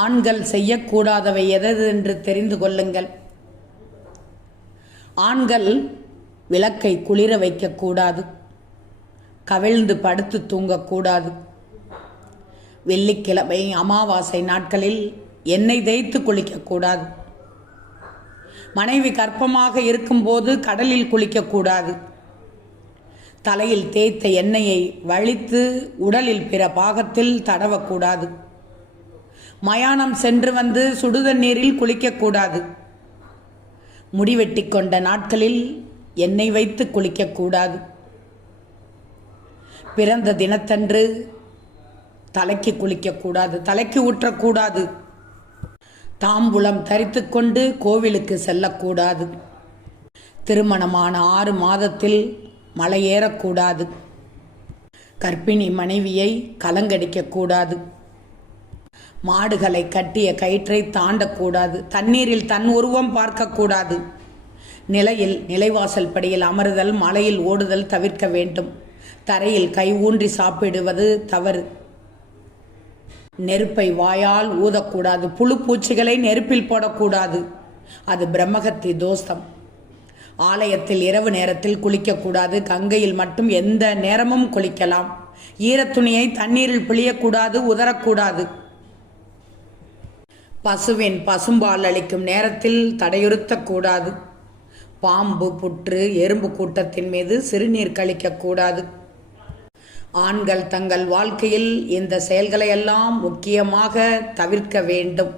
ஆண்கள் செய்யக்கூடாதவை எதது என்று தெரிந்து கொள்ளுங்கள். ஆண்கள் விளக்கை குளிர வைக்கக்கூடாது, கவிழ்ந்து படுத்து தூங்கக்கூடாது. வெள்ளிக்கிழமை அமாவாசை நாட்களில் எண்ணெய் தேய்த்து குளிக்கக்கூடாது. மனைவி கர்ப்பமாக இருக்கும்போது கடலில் குளிக்கக்கூடாது. தலையில் தேய்த்த எண்ணெயை வழித்து உடலில் பிற பாகத்தில் தடவக்கூடாது. மயானம் சென்று வந்து சுடுதண்ணீரில் குளிக்கக்கூடாது. முடிவெட்டி கொண்ட நாட்களில் எண்ணெய் வைத்து குளிக்கக்கூடாது. பிறந்த தினத்தன்று தலைக்கு குளிக்கக்கூடாது, தலைக்கு ஊற்றக்கூடாது. தாம்பூலம் தரித்து கொண்டு கோவிலுக்கு செல்லக்கூடாது. திருமணமான 6 மாதத்தில் மலையேறக்கூடாது. கர்ப்பிணி மனைவியை கலங்கடிக்கக்கூடாது. மாடுகளை கட்டிய கயிற்றை தாண்டக்கூடாது. தண்ணீரில் தன் உருவம் பார்க்கக்கூடாது. நிலையில் நிலைவாசல் படியில் அமருதல், மலையில் ஓடுதல் தவிர்க்க வேண்டும். தரையில் கை ஊன்றி சாப்பிடுவது தவறு. நெருப்பை வாயால் ஊதக்கூடாது. புழு பூச்சிகளை நெருப்பில் போடக்கூடாது, அது பிரம்மகத்தி தோஷம். ஆலயத்தில் இரவு நேரத்தில் குளிக்கக்கூடாது. கங்கையில் மட்டும் எந்த நேரமும் குளிக்கலாம். ஈரத்துணியை தண்ணீரில் பிழியக்கூடாது, உதறக்கூடாது. பசுவின் பசும்பால் அளிக்கும் நேரத்தில் தடையுறுத்தக்கூடாது. பாம்பு, புற்று, எறும்பு கூட்டத்தின் மீது சிறுநீர் கழிக்கக்கூடாது. ஆண்கள் தங்கள் வாழ்க்கையில் இந்த செயல்களையெல்லாம் முக்கியமாக தவிர்க்க வேண்டும்.